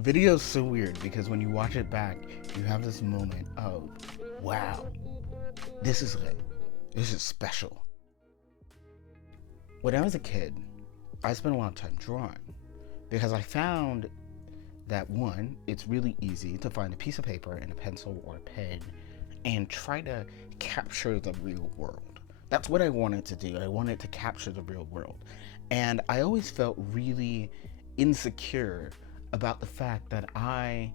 Video is so weird because when you watch it back, you have this moment of, wow, this is it. This is special. When I was a kid, I spent a lot of time drawing because I found that one, it's really easy to find a piece of paper and a pencil or a pen and try to capture the real world. That's what I wanted to do. I wanted to capture the real world. And I always felt really insecure about the fact that I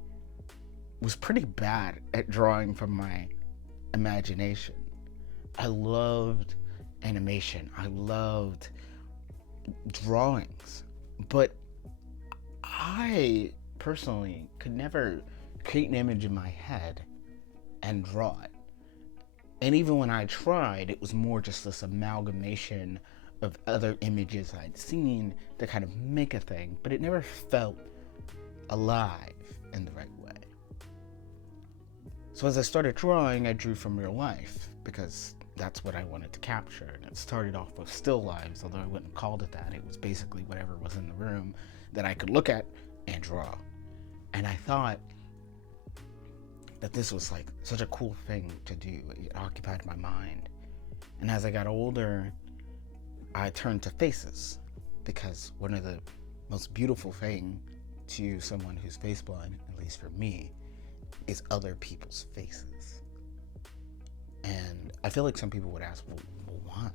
was pretty bad at drawing from my imagination. I loved animation. I loved drawings. But I personally could never create an image in my head and draw it. And even when I tried, it was more just this amalgamation of other images I'd seen to kind of make a thing, but it never felt alive in the right way. So as I started drawing, I drew from real life because that's what I wanted to capture. And it started off with still lives, although I wouldn't have called it that. It was basically whatever was in the room that I could look at and draw. And I thought that this was like such a cool thing to do. It occupied my mind. And as I got older, I turned to faces because one of the most beautiful things to someone who's face blind, at least for me, is other people's faces. And I feel like some people would ask, well why?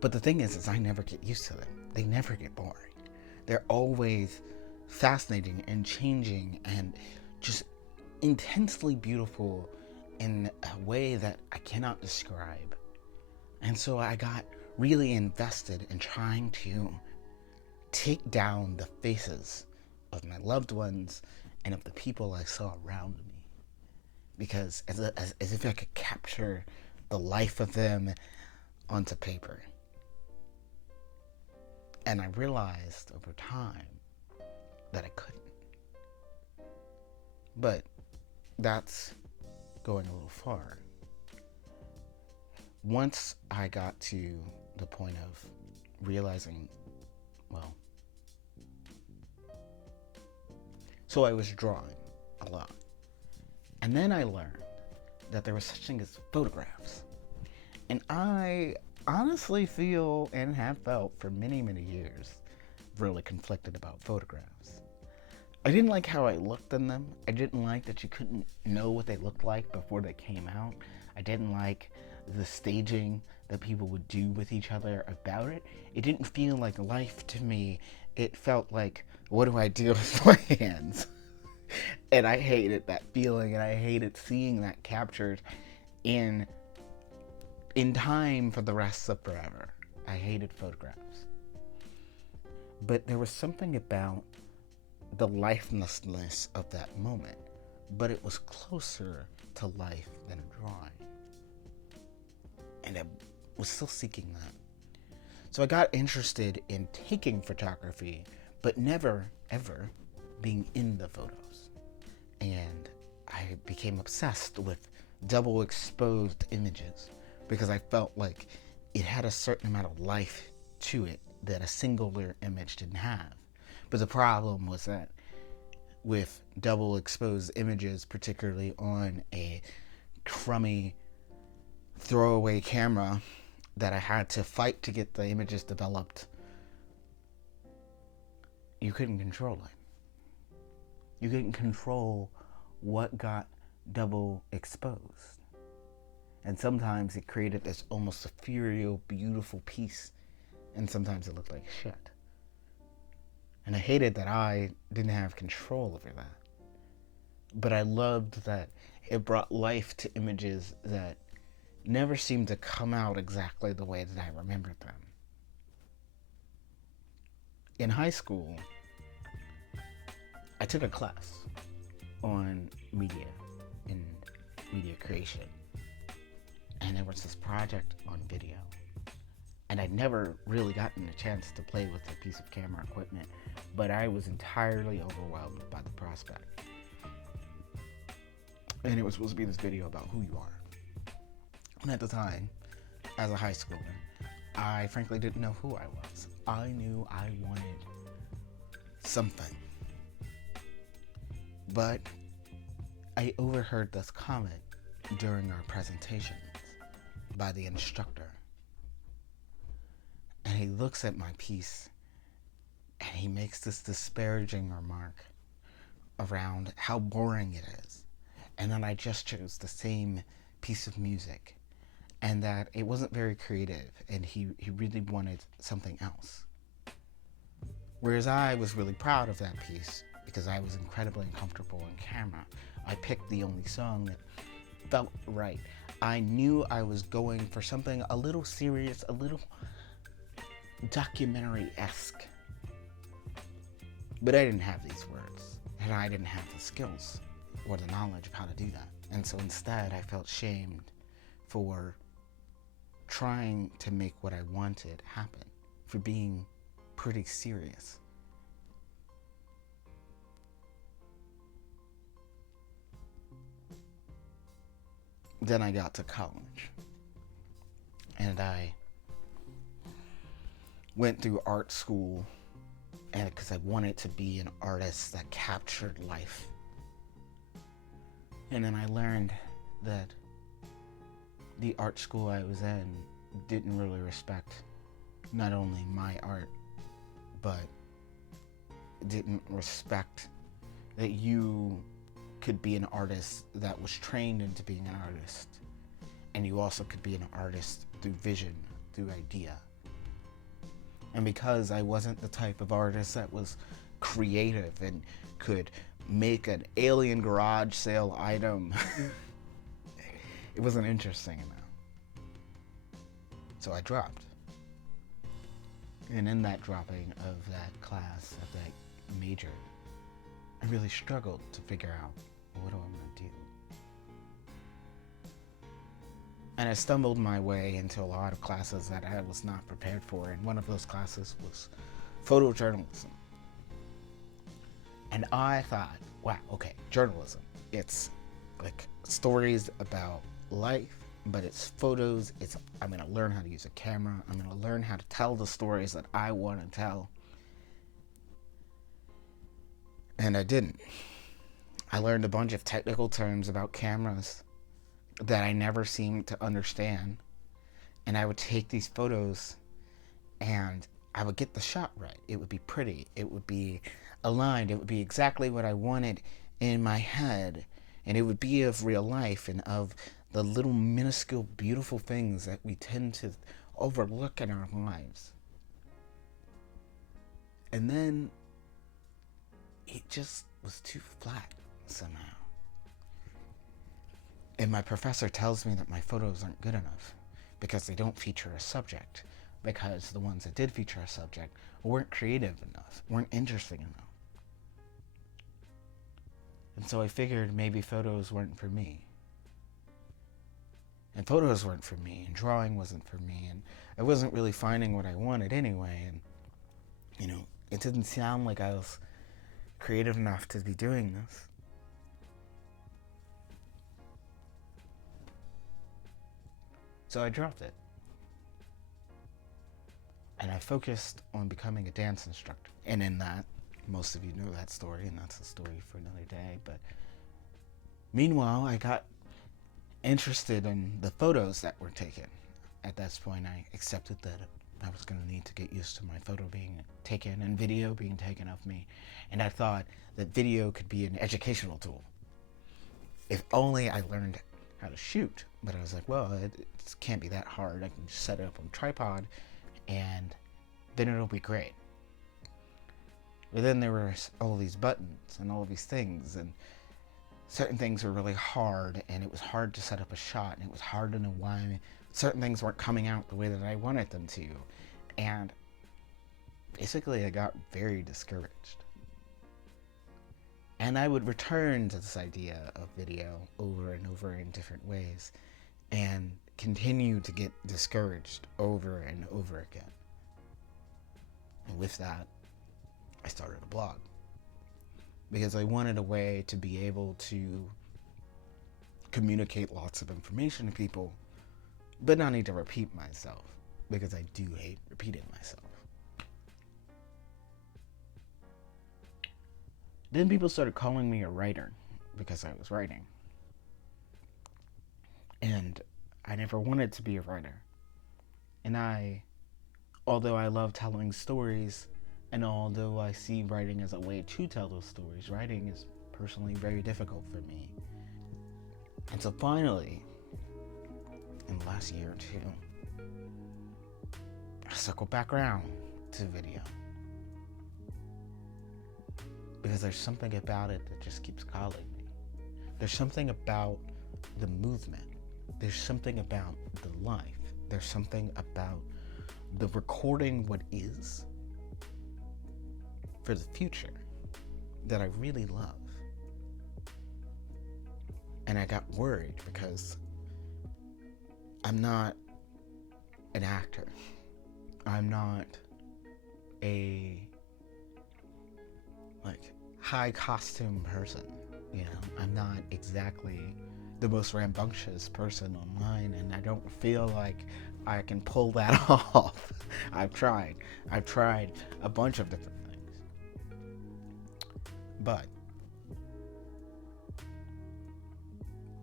But the thing is I never get used to them. They never get boring. They're always fascinating and changing and just intensely beautiful in a way that I cannot describe. And so I got really invested in trying to take down the faces of my loved ones and of the people I saw around me. Because as if I could capture the life of them onto paper. And I realized over time that I couldn't. But that's going a little far. Once I got to the point of realizing, so I was drawing a lot. And then I learned that there was such thing as photographs. And I honestly feel and have felt for many, many years really conflicted about photographs. I didn't like how I looked in them. I didn't like that you couldn't know what they looked like before they came out. I didn't like the staging that people would do with each other about it. It didn't feel like life to me. It felt like, what do I do with my hands? And I hated that feeling, and I hated seeing that captured in time for the rest of forever. I hated photographs. But there was something about the lifelessness of that moment, but it was closer to life than a drawing. And I was still seeking that. So I got interested in taking photography, but never, ever being in the photos. And I became obsessed with double exposed images because I felt like it had a certain amount of life to it that a singular image didn't have. But the problem was that with double exposed images, particularly on a crummy throwaway camera that I had to fight to get the images developed, you couldn't control it. You couldn't control what got double exposed. And sometimes it created this almost ethereal, beautiful piece, and sometimes it looked like shit. And I hated that I didn't have control over that. But I loved that it brought life to images that never seemed to come out exactly the way that I remembered them. In high school, I took a class on media and media creation. And there was this project on video. And I'd never really gotten a chance to play with a piece of camera equipment, but I was entirely overwhelmed by the prospect. And it was supposed to be this video about who you are. And at the time, as a high schooler, I frankly didn't know who I was. I knew I wanted something. But I overheard this comment during our presentations by the instructor. And he looks at my piece and he makes this disparaging remark around how boring it is. And then I just chose the same piece of music and that it wasn't very creative and he really wanted something else. Whereas I was really proud of that piece because I was incredibly uncomfortable on camera. I picked the only song that felt right. I knew I was going for something a little serious, a little documentary-esque. But I didn't have these words, and I didn't have the skills or the knowledge of how to do that. And so instead, I felt shamed for trying to make what I wanted happen, for being pretty serious. Then I got to college, and I went through art school and because I wanted to be an artist that captured life. And then I learned that the art school I was in didn't really respect not only my art, but didn't respect that you could be an artist that was trained into being an artist. And you also could be an artist through vision, through idea. And because I wasn't the type of artist that was creative and could make an alien garage sale item, it wasn't interesting enough. So I dropped. And in that dropping of that class, of that major, I really struggled to figure out, what do I want to do? And I stumbled my way into a lot of classes that I was not prepared for, and one of those classes was photojournalism. And I thought, wow, okay, journalism. It's like stories about life, but it's photos. I'm going to learn how to use a camera. I'm going to learn how to tell the stories that I want to tell. And I didn't. I learned a bunch of technical terms about cameras that I never seemed to understand. And I would take these photos and I would get the shot right. It would be pretty. It would be aligned. It would be exactly what I wanted in my head. And it would be of real life and of the little minuscule beautiful things that we tend to overlook in our lives. And then it just was too flat somehow. And my professor tells me that my photos aren't good enough because they don't feature a subject, because the ones that did feature a subject weren't creative enough, weren't interesting enough. And so I figured maybe photos weren't for me. And photos weren't for me, and drawing wasn't for me, and I wasn't really finding what I wanted anyway, and, it didn't sound like I was creative enough to be doing this. So I dropped it. And I focused on becoming a dance instructor. And in that, most of you know that story, and that's a story for another day. But meanwhile, I got interested in the photos that were taken. At that point, I accepted that I was going to need to get used to my photo being taken and video being taken of me. And I thought that video could be an educational tool. If only I learned how to shoot. But I was like, well, it can't be that hard. I can just set it up on a tripod and then it'll be great. But then there were all these buttons and all of these things, and certain things were really hard, and it was hard to set up a shot, and it was hard to know why certain things weren't coming out the way that I wanted them to. And basically I got very discouraged. And I would return to this idea of video over and over in different ways and continue to get discouraged over and over again. And with that, I started a blog because I wanted a way to be able to communicate lots of information to people, but not need to repeat myself, because I do hate repeating myself. Then people started calling me a writer because I was writing. And I never wanted to be a writer. And although I love telling stories, and although I see writing as a way to tell those stories, writing is personally very difficult for me. And so finally, in the last year or two, I circled back around to video. Because there's something about it that just keeps calling me. There's something about the movement. There's something about the life. There's something about the recording what is for the future that I really love. And I got worried because I'm not an actor. I'm not a high costume person. I'm not exactly the most rambunctious person online, and I don't feel like I can pull that off. I've tried a bunch of different things. But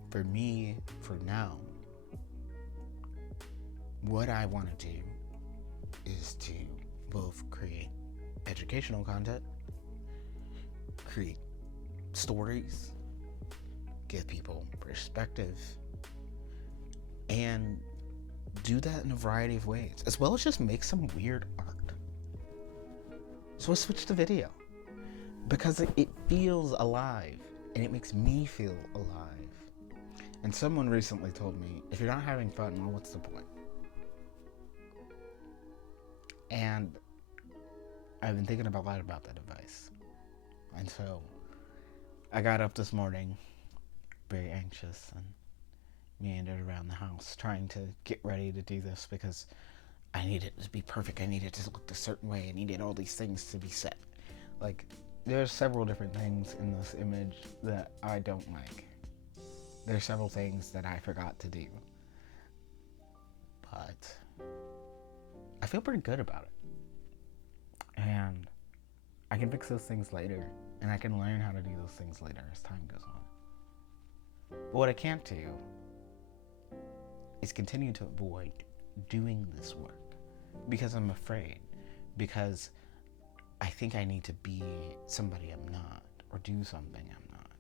for me, for now, what I want to do is to both create educational content, create stories, give people perspective, and do that in a variety of ways, as well as just make some weird art. So I switched to video because it feels alive, and it makes me feel alive. And someone recently told me, if you're not having fun, well, what's the point? And I've been thinking a lot about that advice. And so I got up this morning very anxious and meandered around the house trying to get ready to do this because I needed it to be perfect. I needed it to look a certain way. I needed all these things to be set. There's several different things in this image that I don't like. There's several things that I forgot to do. But I feel pretty good about it. And I can fix those things later. And I can learn how to do those things later as time goes on. But what I can't do is continue to avoid doing this work because I'm afraid. Because I think I need to be somebody I'm not, or do something I'm not.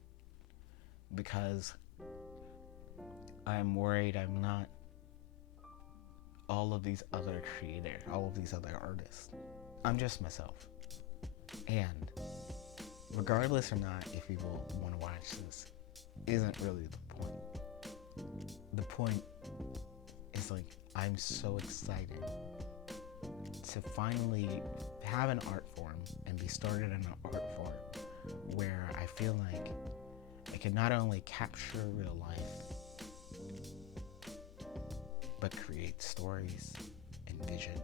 Because I'm worried I'm not all of these other creators, all of these other artists. I'm just myself. And regardless or not if people want to watch this, isn't really the point. The point is I'm so excited to finally have an art form and be started in an art form where I feel like I can not only capture real life, but create stories and vision